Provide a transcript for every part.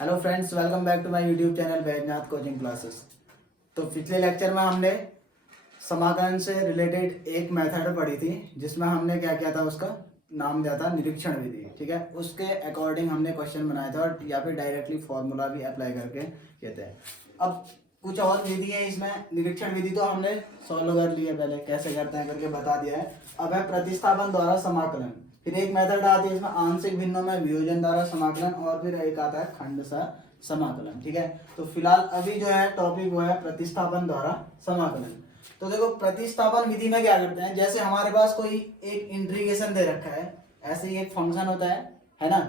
Hello friends, welcome back to my YouTube channel Baijnath coaching classes. तो पिछले lecture में हमने समाकलन से रिलेटेड एक मेथड पढ़ी थी जिसमें हमने क्या किया था, उसका नाम दिया था निरीक्षण विधि। ठीक है, उसके अकॉर्डिंग हमने क्वेश्चन बनाया था और या फिर डायरेक्टली फॉर्मूला भी अप्लाई करके कहते हैं। अब कुछ और विधि है इसमें। निरीक्षण विधि तो हमने सॉल्व कर ली है, पहले कैसे करते हैं करके बता दिया है। अब है प्रतिस्थापन द्वारा समाकलन। फिर एक मेथड आती है इसमें आंशिक भिन्नों में वियोजन द्वारा समाकलन, और फिर एक आता है खंड सा समाकलन। ठीक है, तो फिलहाल अभी जो है टॉपिक वो है प्रतिस्थापन द्वारा समाकलन। तो देखो, प्रतिस्थापन विधि में क्या करते हैं, जैसे हमारे पास कोई एक इंटीग्रेशन दे रखा है, ऐसे ही एक फंक्शन होता है ना।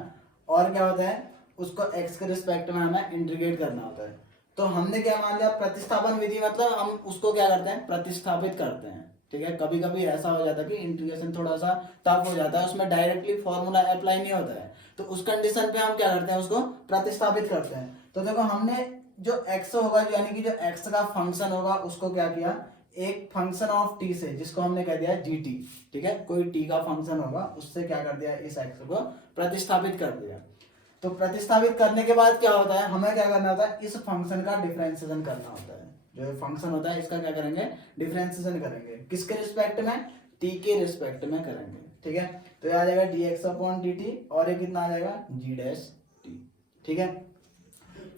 और क्या होता है, उसको एक्स के रिस्पेक्ट में हमें इंटीग्रेट करना होता है। तो हमने क्या मान लिया, प्रतिस्थापन विधि मतलब हम उसको क्या करते हैं, प्रतिस्थापित करते हैं। ठीक है, कभी कभी ऐसा हो जाता है कि इंटीग्रेशन थोड़ा सा टफ हो जाता है, उसमें डायरेक्टली फॉर्मूला अप्लाई नहीं होता है, तो उस कंडीशन पे हम क्या करते हैं, उसको प्रतिस्थापित करते हैं। तो देखो, हमने जो x होगा, यानी कि जो x का फंक्शन होगा, उसको क्या किया, एक फंक्शन ऑफ t से, जिसको हमने कह दिया gt। ठीक है, कोई t का फंक्शन होगा, उससे क्या कर दिया, इस x को प्रतिस्थापित कर दिया। तो प्रतिस्थापित करने के बाद क्या होता है, हमें क्या करना होता है, इस फंक्शन का डिफरेंशिएशन करना होता है। जो फंक्शन होता है इसका क्या करेंगे, डिफरेंशिएशन करेंगे। किसके रिस्पेक्ट में, t के रिस्पेक्ट में करेंगे। ठीक है, तो ये आ जाएगा dx अपॉन dt, और ये कितना आ जाएगा g डैश t। ठीक है,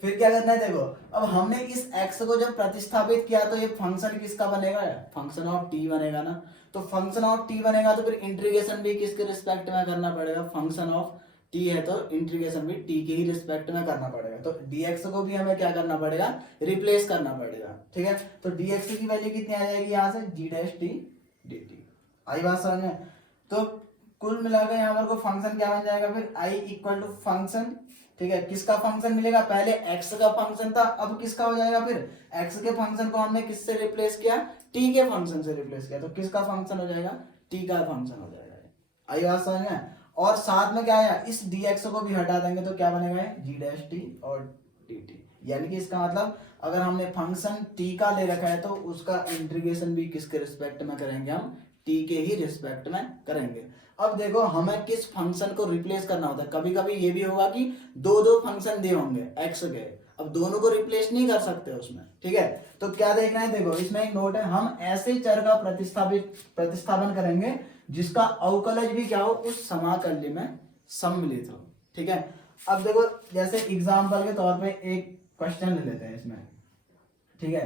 फिर क्या करना है, देखो अब हमने इस x को जब प्रतिस्थापित किया तो ये फंक्शन किसका बनेगा, फंक्शन ऑफ t बनेगा ना। तो फंक्शन ऑफ t बनेगा तो फिर इंटीग्रेशन भी किसके रिस्पेक्ट में करना पड़ेगा, फंक्शन ऑफ t है तो इंटीग्रेशन भी t के ही रिस्पेक्ट में करना पड़ेगा। तो dx को भी हमें क्या करना पड़ेगा, रिप्लेस करना पड़ेगा। ठीक है, तो dx की वैल्यू कितनी आ जाएगी, यहाँ से g डैश t dt। आई बात समझ में। तो कुल मिलाकर यहाँ पर को फंक्शन क्या बन जाएगा, फिर i इक्वल टू फंक्शन। ठीक है, किसका फंक्शन मिलेगा, पहले x का फंक्शन था, अब किसका हो जाएगा, फिर x के फंक्शन को हमने किससे रिप्लेस किया, t के फंक्शन से रिप्लेस किया, तो किसका फंक्शन हो जाएगा, t का फंक्शन हो जाएगा। आई बात समझ में। और साथ में क्या आया, इस dx को भी हटा देंगे तो क्या बनेगा, g डैश t और dt। यानी कि इसका मतलब अगर हमने फंक्शन t का ले रखा है तो उसका इंटीग्रेशन भी किसके रिस्पेक्ट में करेंगे, हम t के ही रिस्पेक्ट में करेंगे। अब देखो, हमें किस फंक्शन को रिप्लेस करना होता है। कभी कभी ये भी होगा कि दो दो फंक्शन दिए होंगे x के, अब दोनों को रिप्लेस नहीं कर सकते उसमें। ठीक है, तो क्या देखना है, देखो इसमें एक नोट है, हम ऐसे चर का प्रतिस्थापन करेंगे जिसका अवकलज भी क्या हो, उस समाकल्य में सम्मिलित हो। ठीक है, अब देखो जैसे एग्जाम्पल के तौर पे एक क्वेश्चन ले लेते हैं इसमें। ठीक है,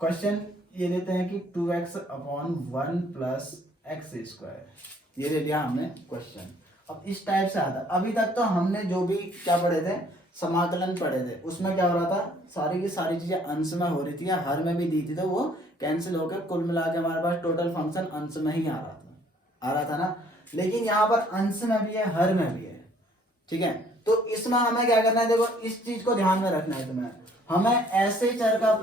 क्वेश्चन ये लेते हैं कि 2x upon 1 plus x square, ये ले लिया हमने क्वेश्चन। अब इस टाइप से आता है। अभी तक तो हमने जो भी क्या पढ़े थे, समाकलन पढ़े थे, उसमें क्या हो रहा था, सारी की सारी चीजें अंश में हो रही थी या हर में भी दी थी, तो वो कैंसिल होकर कुल मिला के हमारे पास टोटल फंक्शन अंश में ही आ रहा था ना। लेकिन यहाँ पर अंश में भी है, हर में भी है। ठीक है, तो इसमें हमें क्या करना है, देखो इस चीज को ध्यान में रखना है तुम्हें। हमें ऐसे चर का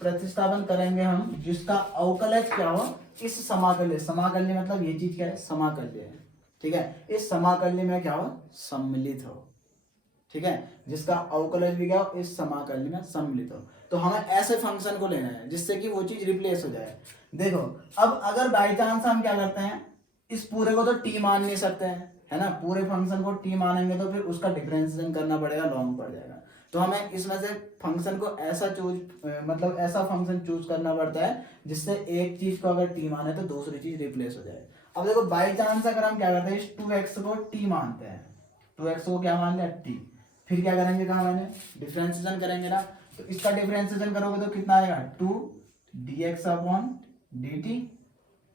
प्रतिस्थापन करेंगे हम जिसका अवकलज क्या हो, इस समाकल्य, समाकल्य मतलब ये चीज क्या है, समाकल्य है। ठीक है, इस समाकल्य में क्या हो, सम्मिलित हो। ठीक है, जिसका अवकलज भी क्या हो, इस समाकल्य में सम्मिलित हो। तो हमें ऐसे फंक्शन को लेना है जिससे कि वो चीज रिप्लेस हो जाए। देखो, अब अगर बाई चांस हम क्या करते हैं, इस पूरे को तो t मान नहीं सकते हैं, है ना, पूरे फंक्शन को t मानेंगे तो फिर उसका डिफरेंशिएशन करना पड़ेगा, लॉन्ग पड़ जाएगा। तो हमें इसमें से फंक्शन को ऐसा मतलब ऐसा फंक्शन चूज करना पड़ता है जिससे एक चीज को अगर t माने तो दूसरी चीज रिप्लेस हो जाए। अब देखो, बाई चांस अगर हम क्या करते हैं, इस 2x को t मानते हैं, 2x को क्या मान लिया, t, फिर क्या करेंगे, कहा मैंने, डिफरेंशिएशन करेंगे ना। तो इसका डिफरेंशिएशन करोगे तो कितना आएगा, 2 dx अपॉन dt।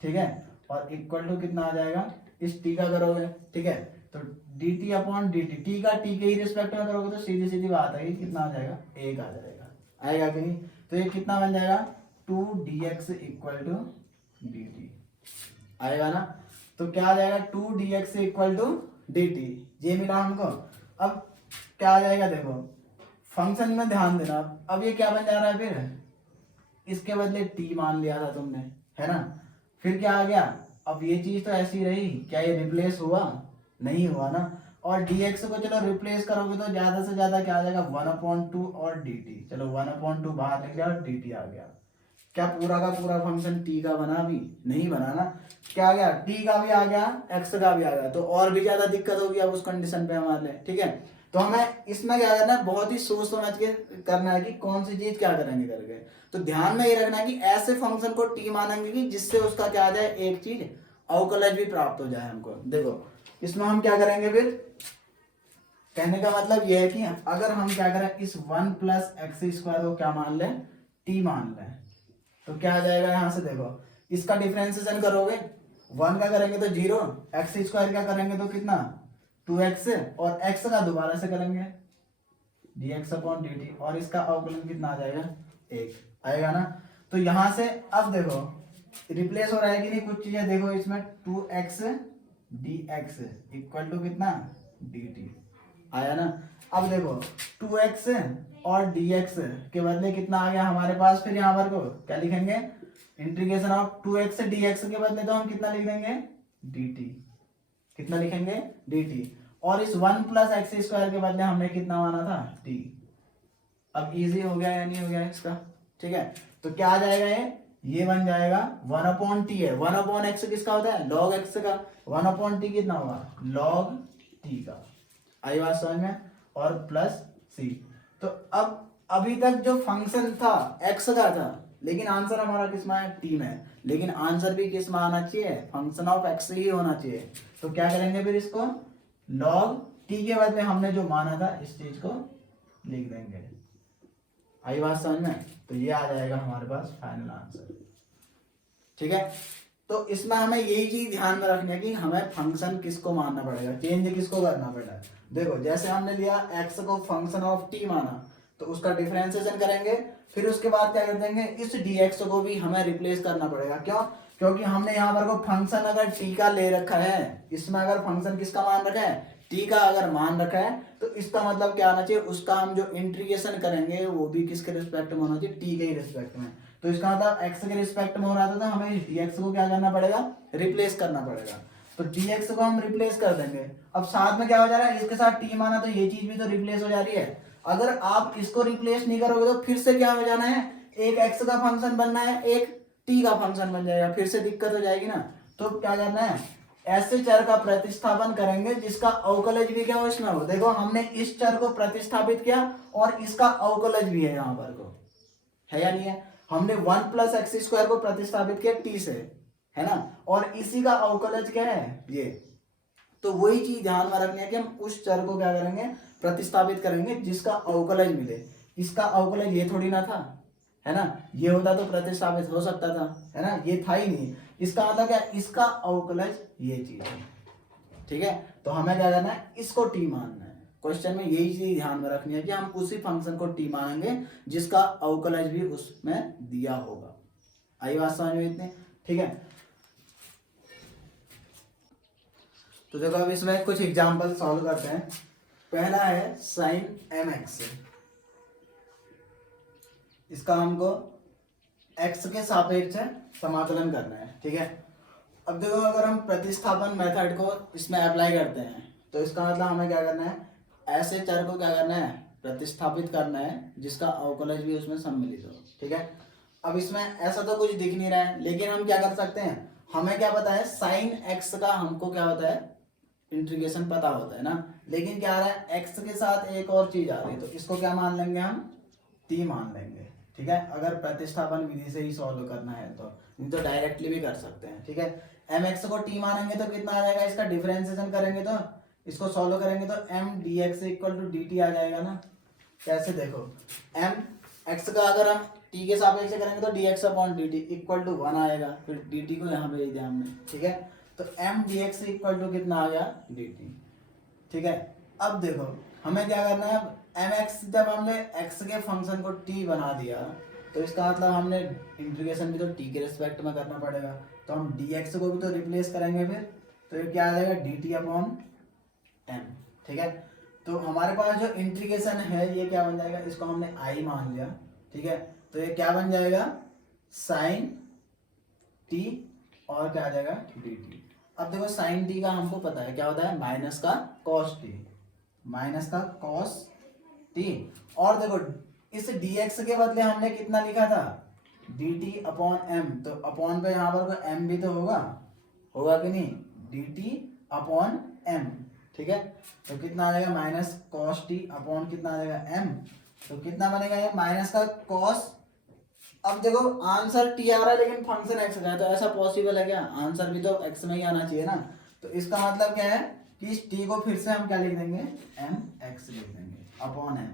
ठीक है, और इक्वल टू कितना आ जाएगा, इस t का करोगे। ठीक है, तो dt अपॉन dt, t का t के ही रिस्पेक्ट में करोगे तो सीधी सीधी बात है, कितना आ जाएगा, 1 आ जाएगा। आएगा कि नहीं, तो ये कितना बन जाएगा, 2 dx इक्वल टू dt आएगा ना। तो क्या आ जाएगा, 2 dx इक्वल टू dt, ये मिला हमको। अब क्या आ जाएगा, देखो फंक्शन में ध्यान देना। अब ये क्या बन जा रहा है, फिर इसके बदले t मान लिया था तुमने, है ना। फिर क्या आ गया, अब ये चीज तो ऐसी रही, क्या ये रिप्लेस हुआ, नहीं हुआ ना। और dx को चलो रिप्लेस करोगे तो ज्यादा से ज्यादा क्या आ जाएगा, 1/2 और dt। चलो 1/2 बाहर निकल गया और dt आ गया। क्या पूरा का पूरा फंक्शन t का बना, भी नहीं बना ना। क्या आ गया, t का भी आ गया, x का भी आ गया, तो और भी ज्यादा दिक्कत होगी अब उस कंडीशन पे हमारे लिए। ठीक है, तो हमें इसमें क्या करना है, बहुत ही सोच समझ के करना है कि कौन सी चीज क्या करेंगे करके। तो ध्यान में ये रखना है कि ऐसे फंक्शन को टी मानेंगे कि जिससे उसका क्या आ जाए, एक चीज अवकलज भी प्राप्त हो जाए हमको। देखो इसमें हम क्या करेंगे फिर, कहने का मतलब यह है कि अगर हम क्या करें, इस 1 प्लस एक्स स्क्वायर को क्या मान लें, टी मान लें, तो क्या आ जाएगा यहाँ से, देखो इसका डिफरेंशिएशन करोगे, 1 का करेंगे तो 0, एक्स स्क्वायर क्या करेंगे तो कितना 2x, और x का दोबारा से करेंगे dx अपॉन dt, और इसका अवकलन कितना आ जाएगा, 1 आएगा ना। तो यहाँ से अब देखो रिप्लेस हो रहा है कि नहीं कुछ चीजें, देखो इसमें 2x dx इक्वल टू कितना dt आया ना। अब देखो 2x और dx के बदले कितना आ गया हमारे पास, फिर यहाँ पर को क्या लिखेंगे, इंटीग्रेशन ऑफ 2x dx के बदले तो हम कितना लिख देंगे dt, कितना लिखेंगे dt, और इस 1 प्लस एक्स स्क्वायर के बदले हमने कितना माना था t। अब इजी हो गया या नहीं हो गया इसका, ठीक है। तो क्या आ जाएगा ये बन जाएगा 1 अपॉन टी है, 1 अपॉन एक्स किसका होता है, लॉग एक्स का, 1 अपॉन टी कितना होगा लॉग टी का, आई बात समझ में, और प्लस सी। तो अब अभी तक जो फंक्शन था एक्स का था, लेकिन आंसर हमारा किस में है, टी में, लेकिन आंसर भी किस में आना चाहिए, फंक्शन ऑफ एक्स ही होना चाहिए। तो क्या करेंगे फिर इसको, लॉग टी के बदले हमने जो माना था इस चीज को लिख देंगे, आई बात समझ में। तो ये आ जाएगा हमारे पास फाइनल आंसर, ठीक है। तो इसमें हमें यही चीज ध्यान में रखनी है कि हमें फंक्शन किसको मानना पड़ेगा, चेंज किसको करना पड़ेगा। देखो जैसे हमने लिया x को फंक्शन ऑफ t माना, तो उसका डिफरेंशिएशन करेंगे, फिर उसके बाद क्या कर देंगे, इस dx को भी हमें रिप्लेस करना पड़ेगा। क्यों, क्योंकि हमने यहाँ पर को फंक्शन अगर t का ले रखा है, इसमें अगर फंक्शन किसका मान रखा है, t का अगर मान रखा है, तो इसका मतलब क्या आना चाहिए, उसका हम जो इंटीग्रेशन करेंगे वो भी किसके रिस्पेक्ट में होना चाहिए, t के ही रिस्पेक्ट में। तो इसका मतलब x के रिस्पेक्ट में हो रहा था, तो हमें इस dx को क्या करना पड़ेगा, रिप्लेस करना पड़ेगा। तो dx को हम रिप्लेस कर देंगे। अब साथ में क्या हो जा रहा है, इसके साथ t माना, तो ये चीज भी तो रिप्लेस हो जा रही है। अगर आप इसको रिप्लेस नहीं करोगे तो फिर से क्या हो जाना है, एक x का फंक्शन बनना है, एक t का फंक्शन बन जाएगा, फिर से दिक्कत हो जाएगी ना। तो क्या करना है, ऐसे चर का प्रतिस्थापन करेंगे जिसका अवकलज भी क्या हो इसमें हो। देखो हमने इस चर को प्रतिस्थापित किया और इसका अवकलज भी है यहाँ पर को, है या नहीं है। हमने 1 प्लस एक्स स्क्वायर को प्रतिस्थापित किया t से, है ना, और इसी का अवकलज क्या है ये। तो वही चीज ध्यान में रखनी है कि हम उस चर को क्या करेंगे, प्रतिस्थापित करेंगे जिसका अवकलज मिले। इसका अवकलज ये थोड़ी ना था, है ना, ये होता तो प्रतिस्थापित हो सकता था, है ना, ये था ही नहीं। इसका मतलब क्या, इसका अवकलज ये चीज है, ठीक है। तो हमें क्या करना है, इसको टी मानना है। क्वेश्चन में यही चीज ध्यान में रखनी है कि हम उसी फंक्शन को टी मानेंगे जिसका अवकलज भी उसमें दिया होगा। आई बात समझ में इतनी, ठीक है। तो देखो अब इसमें कुछ एग्जांपल सॉल्व करते हैं। पहला है साइन mx, इसका हमको x के सापेक्ष समाकलन करना है, ठीक है। अब देखो अगर हम प्रतिस्थापन मेथड को इसमें अप्लाई करते हैं, तो इसका मतलब हमें क्या करना है, ऐसे चर को क्या करना है, प्रतिस्थापित करना है जिसका अवकलज भी उसमें सम्मिलित हो, ठीक है। अब इसमें ऐसा तो कुछ दिख नहीं रहा है, लेकिन हम क्या कर सकते हैं, हमें क्या पता है साइन x का हमको क्या होता है, इंटीग्रेशन पता होता है ना। लेकिन क्या आ रहा है, x के साथ एक और चीज आ रही है, तो इसको क्या मान लेंगे हम, t मान लेंगे, ठीक है। अगर प्रतिस्थापन विधि से ही सॉल्व करना है तो, नहीं तो डायरेक्टली भी कर सकते हैं, ठीक है। mx को t मानेंगे तो कितना आ जाएगा, इसका डिफरेंशिएशन करेंगे तो, इसको सॉल्व करेंगे तो m dx equal to dt आ जाएगा ना। कैसे, देखो m x का अगर हम t के सापेक्ष से करेंगे तो dx upon dt equal to 1 आएगा, फिर dt को यहाँ भेज दिया हमने, ठीक है। तो m dx इक्वल टू कितना आ गया dt, ठीक है। अब देखो हमें क्या करना है, mx जब हमने x के फंक्शन को t बना दिया, तो इसका मतलब हमने इंटीग्रेशन भी तो t के रिस्पेक्ट में करना पड़ेगा। तो हम dx को भी तो रिप्लेस करेंगे फिर, तो ये क्या आ जाएगा dt अपॉन m, ठीक है। तो हमारे पास जो इंटीग्रेशन है ये क्या बन जाएगा, इसको हमने i मान लिया, ठीक है। तो ये क्या बन जाएगा, साइन t और क्या आ जाएगा dt। अब देखो साइन t का हमको पता है क्या होता है, माइनस का कॉस t, माइनस का कॉस t। और देखो इस dx के बदले हमने कितना लिखा था, dt अपॉन m, तो अपॉन पे यहाँ पर m भी तो होगा, होगा कि नहीं, dt अपॉन m, ठीक है। तो कितना आ जाएगा माइनस कॉस टी अपॉन कितना आ जाएगा एम। तो कितना बनेगा ये माइनस का कॉस, अब देखो आंसर टी आ रहा है लेकिन फंक्शन एक्स का है, तो ऐसा पॉसिबल है क्या? आंसर भी तो एक्स में ही आना चाहिए ना। तो इसका मतलब क्या है कि इस टी को फिर से हम क्या लिख देंगे, एम एक्स लिख देंगे अपॉन एम।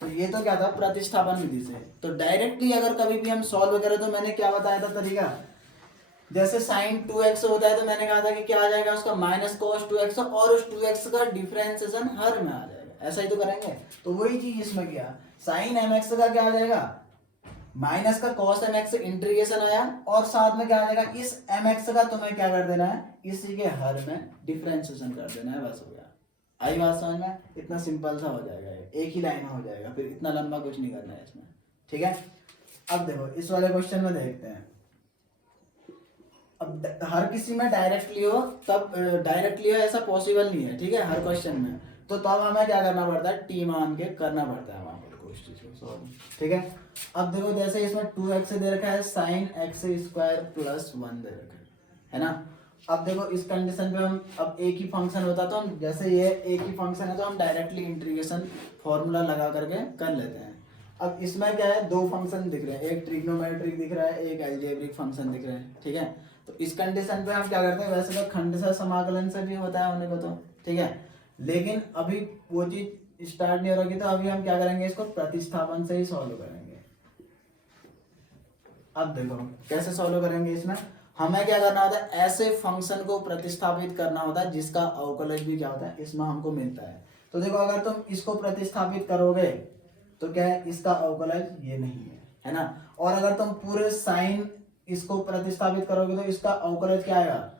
तो ये तो क्या था, प्रतिस्थापन विधि से। तो डायरेक्टली अगर कभी भी हम सॉल्व करें तो मैंने क्या बताया था तरीका, जैसे साइन 2x होता है तो मैंने कहा था कि क्या आ जाएगा उसका माइनस कॉस 2x, और उस 2x का डिफरेंशिएशन हर में आ जाएगा, ऐसा ही तो करेंगे। तो वही चीज इसमें किया, साइन mx का क्या आ जाएगा माइनस का कॉस mx इंटीग्रेशन आया, और साथ में क्या आ जाएगा इस mx का तुम्हें क्या कर देना है, इसी के हर में डिफरेंशिएशन कर देना है, बस हो गया। आई बात समझ में? इतना सिंपल सा हो जाएगा, एक ही लाइन में हो जाएगा, फिर इतना लंबा कुछ नहीं करना है इसमें, ठीक है। अब देखो इस वाले क्वेश्चन में देखते हैं। अब हर किसी में डायरेक्टली हो तब डायरेक्टली हो ऐसा पॉसिबल नहीं है, ठीक है, हर क्वेश्चन में। तो तब हमें क्या करना पड़ता है, टी मान के करना पड़ता है वहां पर कुछ चीज को सॉल्व, ठीक है। अब देखो जैसे इसमें 2x दे रखा है, साइन एक्स स्क्वायर प्लस 1 दे रखा है ना। अब देखो इस कंडीशन पे हम, अब एक ही फंक्शन होता तो हम, जैसे ये एक ही फंक्शन है तो हम डायरेक्टली इंटीग्रेशन फॉर्मूला लगा करके कर लेते हैं। अब इसमें क्या है, दो फंक्शन दिख रहे हैं, एक ट्रिग्नोमेट्रिक दिख रहा है, एक अलजेब्रिक फंक्शन दिख रहे हैं, ठीक है। तो इस कंडीशन पे हम क्या करते हैं, वैसे तो खंडशः समाकलन से भी होता है होने को तो, ठीक है, लेकिन अभी वो चीज स्टार्ट नहीं हो रही, तो अभी हम क्या करेंगे, इसको प्रतिस्थापन से ही सॉल्व करेंगे। अब देखो कैसे सॉल्व करेंगे, इसमें हमें क्या करना होता है, ऐसे फंक्शन को प्रतिस्थापित करना होता है जिसका अवकलज भी क्या होता है इसमें हमको मिलता है। तो देखो अगर तुम इसको प्रतिस्थापित करोगे तो क्या है, इसका अवकलज ये नहीं है ना। और अगर तुम पूरे साइन इसको प्रतिस्थापित करोगे तो इसका अवकलज क्या आएगा,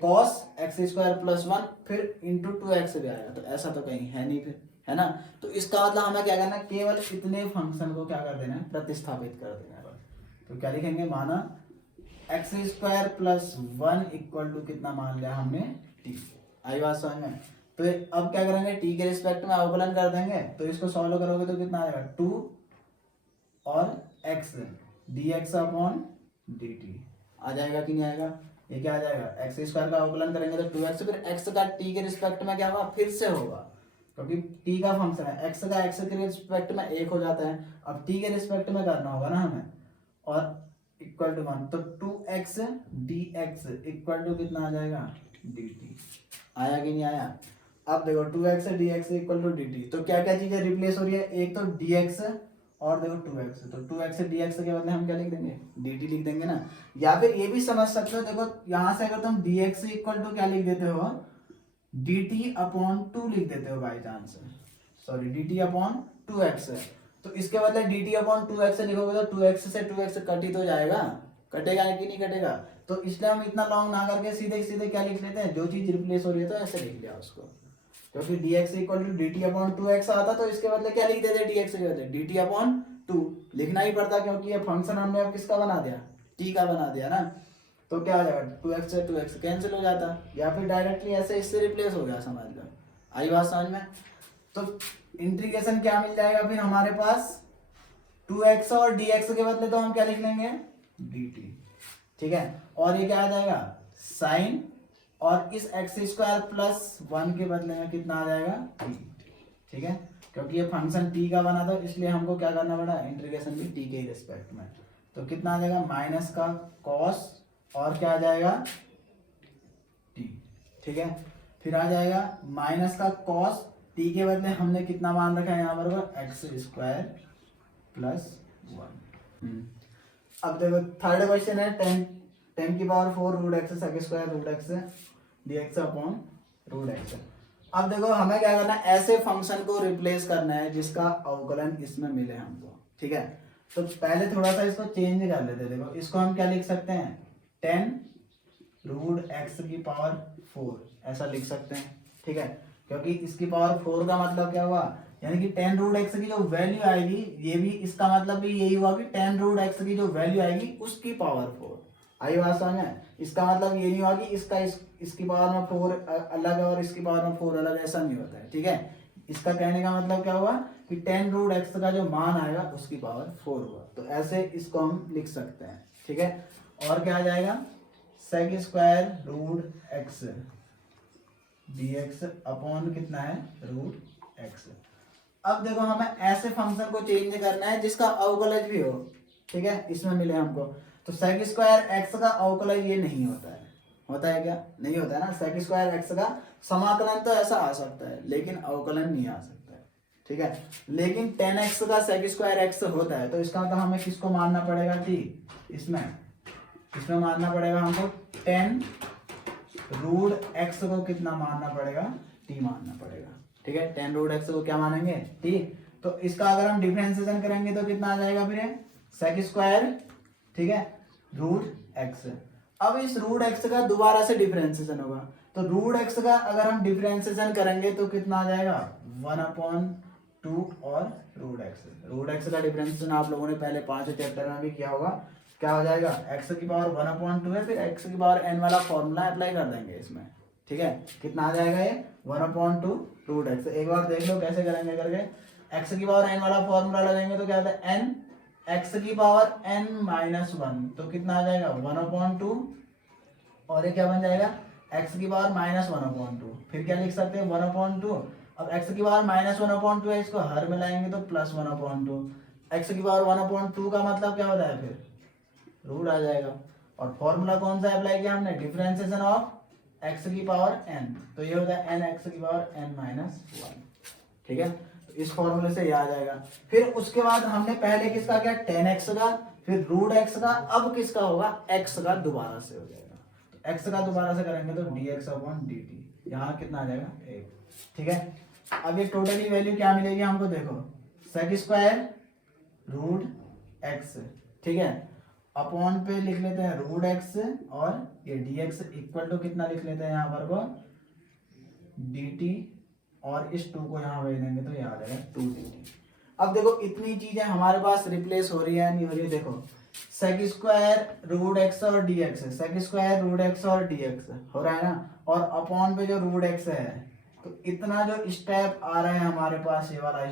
कॉस एक्स स्क्वायर प्लस 1 फिर इंटू 2x भी आएगा। तो ऐसा तो कहीं है नहीं फिर, है ना। तो इसका मतलब हमें क्या करना है, केवल इतने फंक्शन को क्या कर देना है, प्रतिस्थापित कर देना है बस। तो क्या लिखेंगे, माना x square plus 1 equal to कितना मान लिया हमने, टी। आई बात समझ में? तो अब क्या करेंगे, टी के रिस्पेक्ट में अवकलन कर देंगे। तो इसको सॉल्व करोगे तो कितना आएगा, 2 और x dx अपॉन dt आ जाएगा कि नहीं आएगा, ये क्या आ जाएगा, एक्स स्क्वायर का अवकलन करेंगे तो 2x, फिर x का t के रिस्पेक्ट में क्या होगा, फिर से होगा, क्योंकि t का फंक्शन है, x का x के रिस्पेक्ट में 1 हो जाता है, अब t के रिस्पेक्ट में करना होगा ना हमें, और इक्वल टू 1, तो 2x dx इक्वल टू कितना आ जाएगा, dt। आया कि नहीं आया? अब देखो 2x dx equal to dt, तो क्या क्या चीजें रिप्लेस हो रही है, एक तो dx और देखो 2x, तो 2x dx के बदले हम क्या लिख देंगे, dt लिख देंगे ना। या फिर ये भी समझ सकते हो, देखो यहां से अगर तुम dx इक्वल टू क्या लिख देते हो, dt अपॉन 2 लिख देते हो by chance, sorry dt upon 2x, तो इसके बदले dt अपॉन 2x लिखोगे तो 2x से 2x कट ही तो जाएगा, कटेगा कि नहीं कटेगा। तो इसलिए हम इतना लॉन्ग ना करके सीधे सीधे क्या लिख लेते हैं, जो चीज रिप्लेस हो रही है तो ऐसे लिख लिया उसको, क्योंकि dx equal to dt upon 2x आता, तो इसके बदले क्या लिख देते, dx के बदले dt अपॉन 2 लिखना ही पड़ता, क्योंकि ये फंक्शन हमने अब किसका बना दिया, t का बना दिया ना। तो क्या हो जाएगा, 2x से 2x कैंसिल हो जाता, या फिर डायरेक्टली ऐसे इससे रिप्लेस हो गया, समझ लो। आई बात समझ में? तो इंटीग्रेशन क्या मिल जाएगा फिर हमारे पास, 2x और dx के बदले तो हम क्या लिख लेंगे, dt, ठीक है। और ये क्या आ जाएगा, साइन, और इस एक्स स्क्वायर प्लस 1 के बदले में कितना आ जाएगा, t, ठीक है। क्योंकि ये फंक्शन t का बना था इसलिए हमको क्या करना पड़ा, इंटीग्रेशन भी t के रिस्पेक्ट में। तो कितना आ जाएगा, माइनस का कॉस और क्या आ जाएगा, t, ठीक है। फिर आ जाएगा माइनस का कॉस, t के बदले हमने कितना मान रखा है यहाँ पर, एक्स स्क्वायर प्लस 1। अब देखो थर्ड क्वेश्चन है, 10 की power 4 root x sec square root x dx upon root x. अब देखो हमें क्या करना है, ऐसे फंक्शन को रिप्लेस करना है जिसका अवकलन इसमें मिले हमको, ठीक है। तो पहले थोड़ा सा इसको चेंज कर लेते हैं। देखो इसको हम क्या लिख सकते हैं, 10 रूट एक्स की पावर 4 ऐसा लिख सकते हैं, ठीक है। क्योंकि इसकी पावर 4 का मतलब क्या हुआ, यानी कि 10 रूट एक्स की जो वैल्यू आएगी, ये भी इसका मतलब भी यही हुआ कि 10 रूट एक्स की जो वैल्यू आएगी उसकी पावर 4। आई बात समझ में? इसका मतलब ये नहीं हुआ कि इसकी पावर में 4 अलग है और इसकी पावर में 4 अलग, ऐसा नहीं होता है, ठीक है। इसका कहने का मतलब क्या हुआ कि 10 रूट एक्स का जो मान आएगा उसकी पावर 4 हुआ, तो ऐसे इसको हम लिख सकते हैं, ठीक है। और क्या आ जाएगा, sec square root x dx upon कितना है रूट एक्स। अब देखो हमें ऐसे फंक्शन को चेंज करना है जिसका अवकलज भी हो, ठीक है, इसमें मिले हमको। तो सेक स्क्वायर एक्स का अवकलज ये नहीं होता है, होता है क्या, नहीं होता है ना। सेक स्क्वायर एक्स का समाकलन तो ऐसा आ सकता है लेकिन अवकलन नहीं आ सकता है, ठीक है। लेकिन 10x का सेक स्क्वायर एक्स होता है, तो इसका मतलब हमें किसको मानना पड़ेगा कि इसमें मानना पड़ेगा हमको 10 रूट एक्स को कितना मानना पड़ेगा, t मानना पड़ेगा, ठीक है। 10 रूट एक्स को क्या मानेंगे, t। तो इसका अगर हम डिफरेंशिएशन करेंगे तो कितना आ जाएगा फिर सेक स्क्वायर, ठीक है, रूट एक्स। अब इस रूट एक्स का दोबारा से डिफरेंशिएशन होगा, तो रूट एक्स का अगर हम डिफरेंशिएशन करेंगे तो कितना आ जाएगा 1/2 और रूट एक्स का डिफरेंशिएशन आप लोगों ने पहले 5 चैप्टर में भी किया होगा। क्या हो जाएगा, x की पावर 1/2 है, फिर x की पावर n वाला फॉर्मूला अप्लाई कर देंगे इसमें, ठीक है। कितना आ जाएगा ये 1/2 रूट एक्स। एक बार देख लो कैसे करेंगे करके। x की पावर n वाला फॉर्मूला लगाएंगे तो क्या होता है n, x की पावर n-1, तो कितना आ जाएगा 1/2, और ये क्या बन जाएगा x की पावर -1/2। फिर क्या लिख सकते हैं 1/2। अब x की पावर -1/2 है, इसको हर में लाएंगे तो +1/2। x की पावर 1/2 का मतलब क्या होता है, फिर रूट आ जाएगा। और फॉर्मूला कौन सा अप्लाई किया हमने, डिफरेंशिएशन ऑफ x की पावर n, तो ये होता है n x की पावर n-1, ठीक है। तो इस फॉर्मूले से ये आ जाएगा। फिर उसके बाद हमने पहले किसका किया 10x का, फिर रूट x का, अब किसका होगा x का दोबारा से हो जाएगा। तो x का दोबारा से करेंगे तो dx/dt, यहाँ कितना आ जाएगा 1, ठीक है। अब ये टोटली वैल्यू क्या मिलेगी हमको, देखो सेक स्क्वायर रूट एक्स, ठीक है, अपॉन पे लिख लेते हैं रूट एक्स, और ये dx इक्वल टू कितना लिख लेते हैं यहाँ पर को dt, और इस 2 को यहाँ भेज देंगे तो ये आ जाएगा 2dt। अब देखो इतनी चीजें हमारे पास रिप्लेस हो रही है नहीं हो रही है, देखो सेक स्क्वायर रूट एक्स और dx, sec square root x और dx हो रहा है ना, और अपॉन पे जो रूट एक्स है, तो इतना जो स्टेप आ रहा है हमारे पास, ये वाला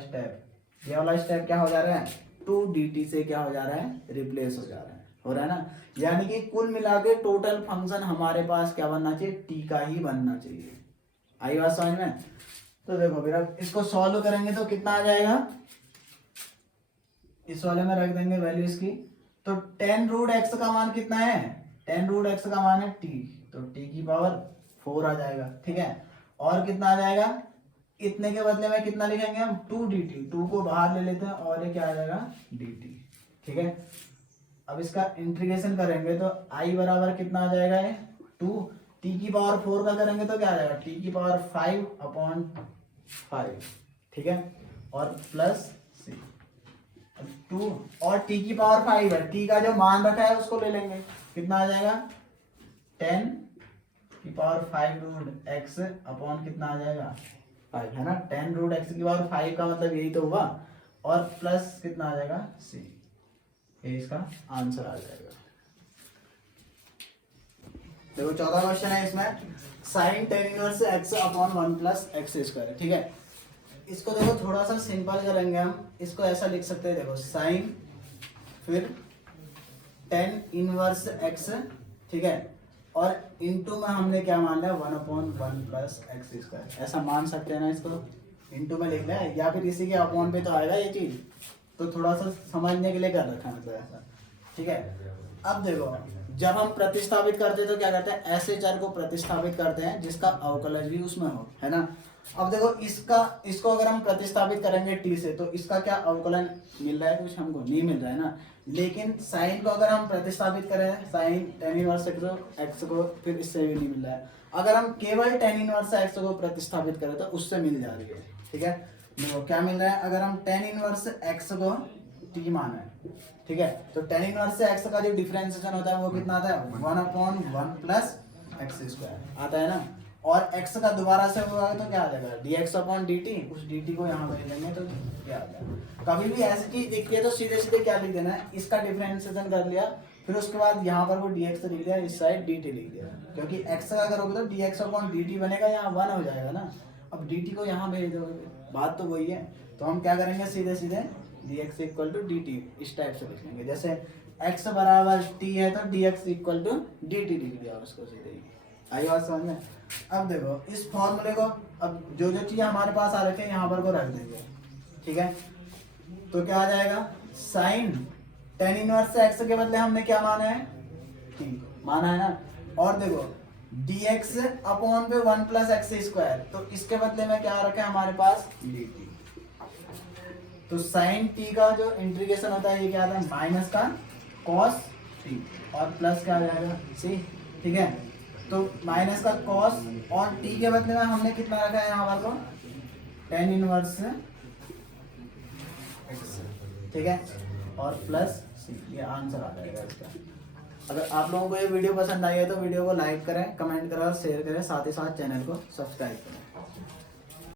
स्टेप क्या हो जा रहा है 2dt से क्या हो जा रहा है, रिप्लेस हो जा रहा है, हो रहा है ना। यानी कि कुल मिला के टोटल फंक्शन हमारे पास क्या बनना चाहिए, t का ही बनना चाहिए। आई बात समझ में। तो देखो फिर अब इसको सॉल्व करेंगे तो कितना आ जाएगा, इस वाले में रख देंगे वैल्यू इसकी। तो 10 रूट एक्स का मान कितना है, 10 रूट एक्स का मान है t, तो t की पावर 4 आ जाएगा, ठीक है। और कितना आ जाएगा, इतने के बदले में कितना लिखेंगे हम 2dt, 2 को बाहर ले लेते हैं और ये क्या आ जाएगा dt, ठीक है। अब इसका इंटीग्रेशन करेंगे तो i बराबर कितना आ जाएगा, ये 2, t की पावर 4 का करेंगे तो क्या आ जाएगा t की पावर 5/5, ठीक है, और प्लस c 2, और t की पावर 5 है, t का जो मान रखा है उसको ले लेंगे, कितना आ जाएगा 10 की पावर 5 रूट x अपॉन कितना आ जाएगा 5, है ना। 10 रूट x की पावर 5 का मतलब यही तो हुआ, और प्लस कितना आ जाएगा c, ये इसका आंसर आ जाएगा। देखो 14 क्वेश्चन है इसमें, sine tan inverse x upon 1 plus x square, ठीक है। इसको देखो थोड़ा सा सिंपल करेंगे हम, इसको ऐसा लिख सकते हैं, देखो साइन फिर tan इनवर्स x, ठीक है, और इनटू में हमने क्या मान लिया 1/1 प्लस एक्स स्क्वायर, ऐसा मान सकते हैं ना, इसको इनटू में लिख लें, या फिर इसी के अपॉन पे तो आएगा ये चीज, तो थोड़ा सा समझने के लिए कर रखा है मतलब ऐसा, ठीक है। अब देखो जब हम प्रतिस्थापित करते हैं तो क्या करते हैं, ऐसे चर को प्रतिस्थापित करते हैं जिसका अवकलज भी उसमें हो, है ना। अब देखो इसको अगर हम प्रतिस्थापित करेंगे t से, तो इसका क्या अवकलन मिल रहा है, कुछ हमको नहीं मिल रहा है ना। लेकिन साइन को अगर हम प्रतिस्थापित करें, साइन tan इनवर्स x को, फिर इससे भी नहीं मिल रहा है। अगर हम केवल tan इनवर्स x को प्रतिस्थापित करें तो उससे मिल जा रही है, ठीक है। देखो क्या मिल रहा है, अगर हम tan इनवर्स x को t माना है, ठीक है, तो tan इनवर्स x का जो डिफरेंशिएशन होता है वो कितना आता है 1/1 प्लस एक्स स्क्वायर आता है ना। और x का दोबारा से होगा तो क्या आ जाएगा dx/dt, उस dt को यहाँ पे लेंगे तो क्या आ जाएगा। कभी भी ऐसी चीज दिखती है तो सीधे सीधे क्या लिख देना है, इसका डिफरेंशिएशन कर लिया, फिर उसके बाद यहाँ पर वो dx लिख दिया, इस साइड dt लिख दिया, क्योंकि x का करोगे तो dx/dt बनेगा, यहाँ 1 हो जाएगा ना। अब dt को यहाँ भेज दोगे, बात तो वही है। तो हम क्या करेंगे, सीधे सीधे dx इक्वल टू dt इस टाइप से लिख लेंगे, जैसे x बराबर t है तो dx इक्वल टू dt लिख दिया उसको सीधे ही, आई बात समझ में। अब देखो इस फॉर्मूले को, अब जो जो चीज़ हमारे पास आ रखे हैं यहाँ पर को रख देंगे, ठीक है। तो क्या आ जाएगा, साइन टेन इनवर्स एक्स के बदले हमने क्या माना है, टी माना है ना। और देखो dx अपॉन पे 1 प्लस एक्स स्क्वायर, तो इसके बदले में क्या रखा है हमारे पास, dt। तो साइन टी का जो इंटीग्रेशन होता है ये क्या आता है, माइनस का कॉस टी और प्लस क्या आ जाएगा सी, ठीक है। तो माइनस का कॉस और टी के बदले में हमने कितना रखा है यहाँ पर को, टेन इनवर्स एक्स, ठीक है, और प्लस सी, ये आंसर आ जाएगा इसका। अगर आप लोगों को ये वीडियो पसंद आई है तो वीडियो को लाइक करें, कमेंट करें और शेयर करें, साथ ही साथ चैनल को सब्सक्राइब करें।